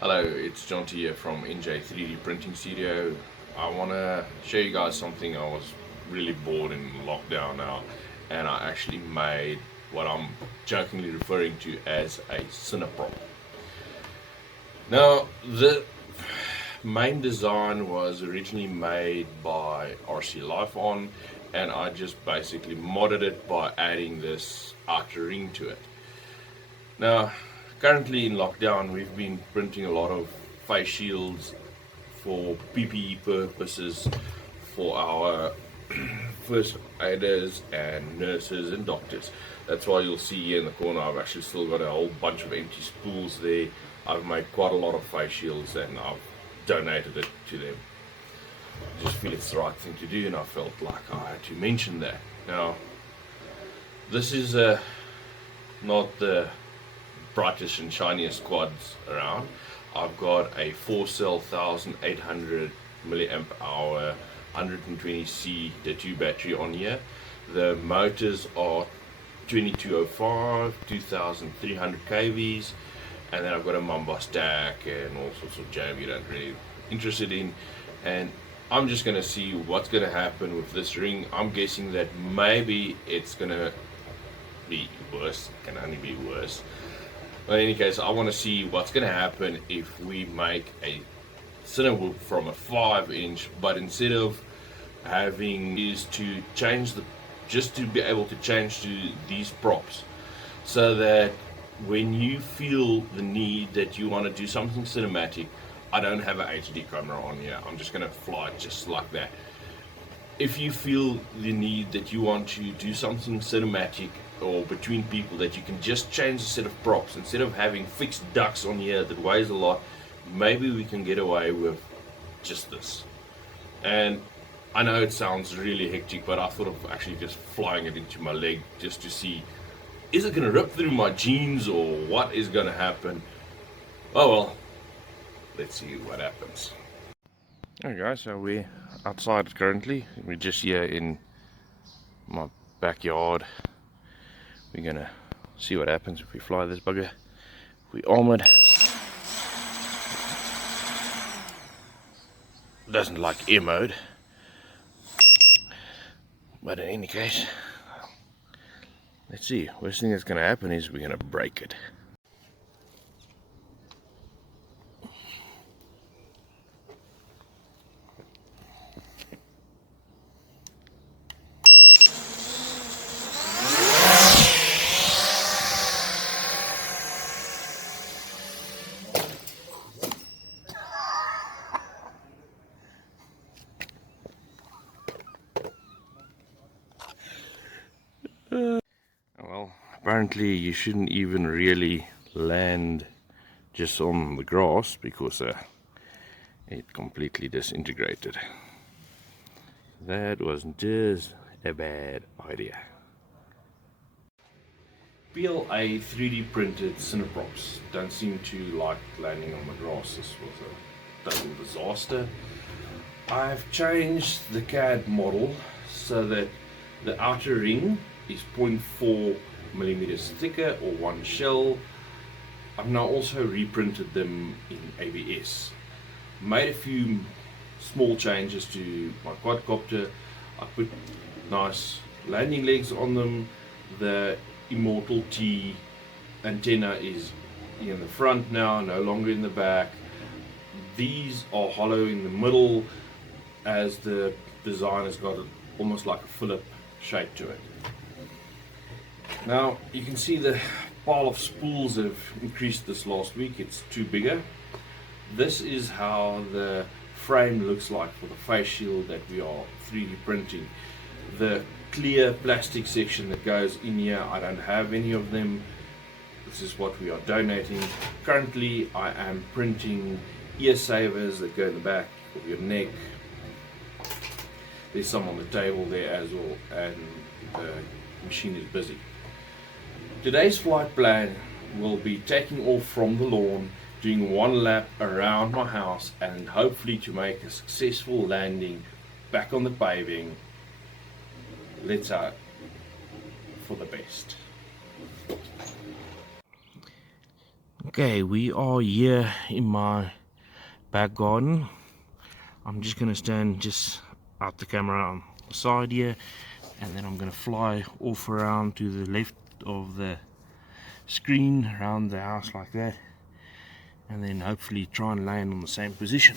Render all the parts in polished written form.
Hello, it's John T here from NJ 3D Printing Studio. I want to show you guys something. I was really bored in lockdown now, and I actually made what I'm jokingly referring to as a Ciniprop. Now, the main design was originally made by RC Life On, and I just basically modded it by adding this outer ring to it. Now, currently in lockdown, we've been printing a lot of face shields for PPE purposes for our first aiders and nurses and doctors. That's why you'll see here in the corner I've actually still got a whole bunch of empty spools there. I've made quite a lot of face shields and I've donated it to them. I just feel it's the right thing to do, and I felt like I had to mention that. Now, this is not the brightest and shiniest quads around. I've got a 4-cell 1800 milliamp hour 120C D2 battery on here. The motors are 2205, 2300 kVs, and then I've got a Mamba stack and all sorts of jam you don't really interested in. And I'm just gonna see what's gonna happen with this ring. I'm guessing that maybe it's gonna be worse. It can only be worse. But in any case, I want to see what's going to happen if we make a Ciniprops from a 5-inch, but instead of having is to change the, just to be able to change to these props, so that when you feel the need that you want to do something cinematic, I don't have an HD camera on here. I'm just going to fly it just like that. If you feel the need that you want to do something cinematic or between people, that you can just change a set of props instead of having fixed ducks on here that weighs a lot, maybe we can get away with just this. And I know it sounds really hectic, but I thought of actually just flying it into my leg just to see, is it going to rip through my jeans or what is going to happen? Oh well, let's see what happens. Alright guys, so we're outside currently. We're just here in my backyard. We're gonna see what happens if we fly this bugger. We armored. Doesn't like air mode. But in any case, let's see. Worst thing that's gonna happen is we're gonna break it. Well, apparently you shouldn't even really land just on the grass because it completely disintegrated. That was just a bad idea. PLA 3D printed Ciniprops don't seem to like landing on the grass. This was a total disaster. I've changed the CAD model so that the outer ring is 0.4 millimeters thicker, or one shell. I've now also reprinted them in ABS. Made a few small changes to my quadcopter. I put nice landing legs on them. The Immortal T antenna is in the front now, no longer in the back. These are hollow in the middle, as the design has got almost like a Phillip shape to it. Now you can see the pile of spools have increased this last week. It's too bigger. This is how the frame looks like for the face shield that we are 3D printing. The clear plastic section that goes in here, I don't have any of them. This is what we are donating. Currently I am printing ear savers that go in the back of your neck. There's some on the table there as well, and the machine is busy. Today's flight plan will be taking off from the lawn, doing one lap around my house, and hopefully to make a successful landing back on the paving. Let's hope for the best. Okay, we are here in my back garden. I'm just gonna stand just out the camera on the side here, and then I'm gonna fly off around to the left of the screen around the house like that, and then hopefully try and land on the same position.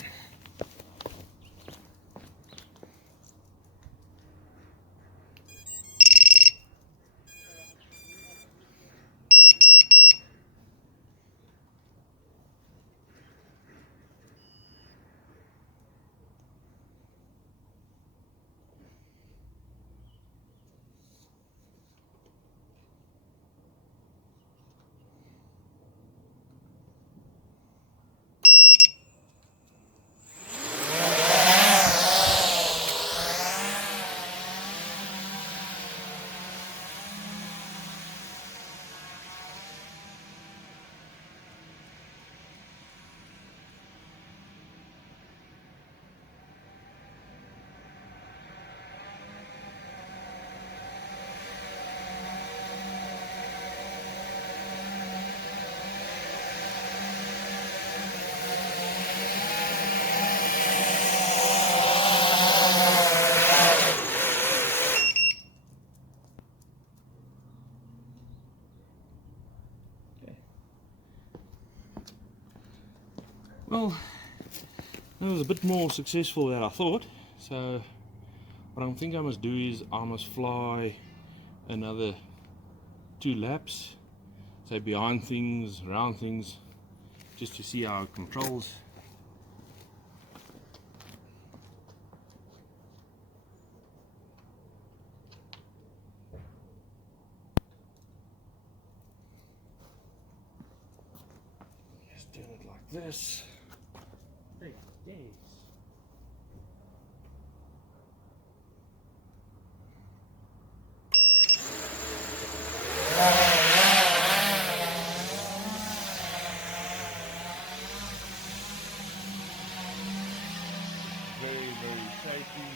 Well, that was a bit more successful than I thought. So what I think I must do is I must fly another 2 laps, say behind things, around things, just to see how it controls. Just turn it like this. Hey, yes. Very shaky.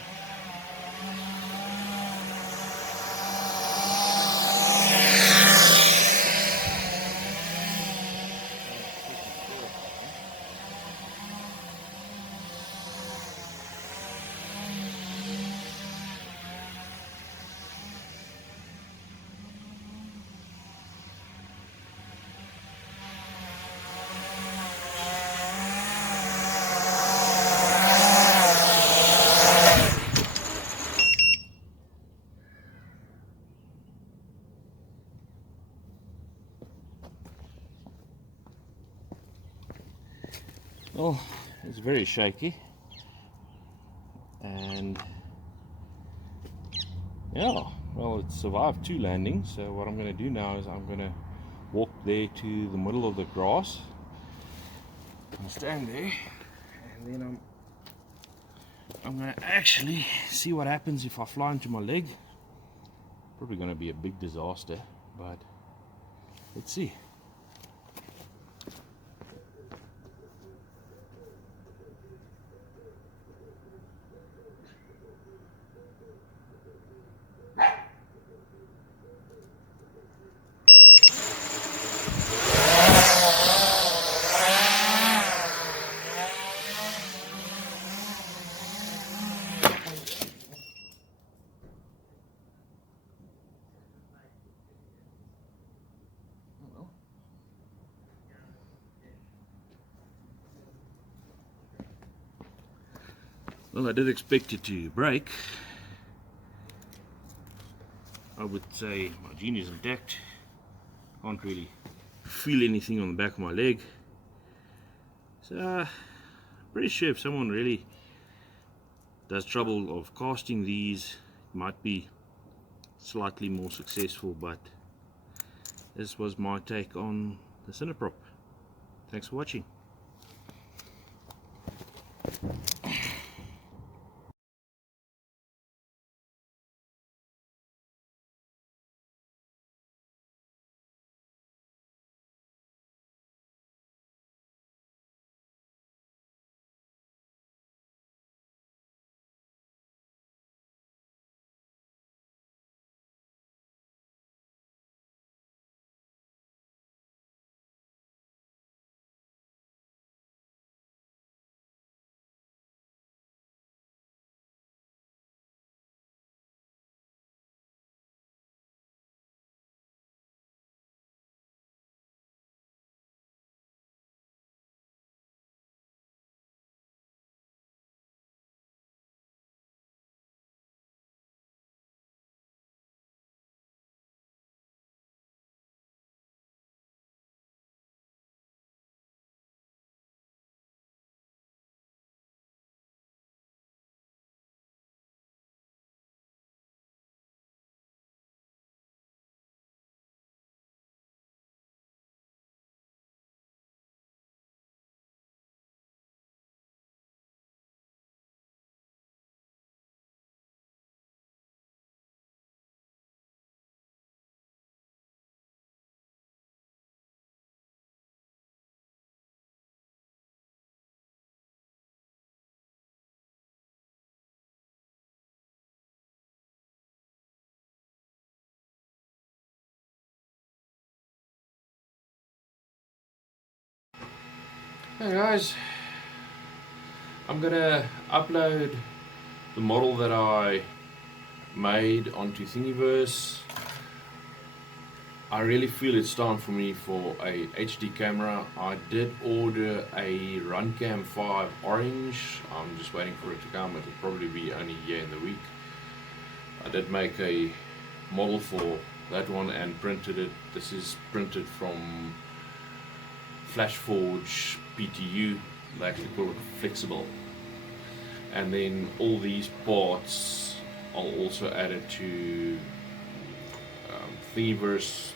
Well, it's very shaky, and yeah, well, it survived 2 landings. So what I'm going to do now is I'm going to walk there to the middle of the grass and stand there, and then I'm going to actually see what happens if I fly into my leg. Probably going to be a big disaster, but let's see. Well, I did expect it to break. I would say my gene is intact. Can't really feel anything on the back of my leg. So, pretty sure if someone really does trouble of casting these, it might be slightly more successful, but this was my take on the Ciniprop. Thanks for watching. Hey guys, I'm gonna upload the model that I made onto Thingiverse. I really feel it's time for me for a HD camera. I did order a Runcam 5 orange. I'm just waiting for it to come. It'll probably be only here in the week. I did make a model for that one and printed it. This is printed from FlashForge PTU. They actually call it flexible. And then all these parts I'll also add it to Thingiverse,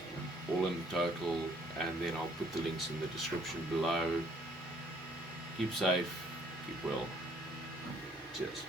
all in total, and then I'll put the links in the description below. Keep safe, keep well. Cheers.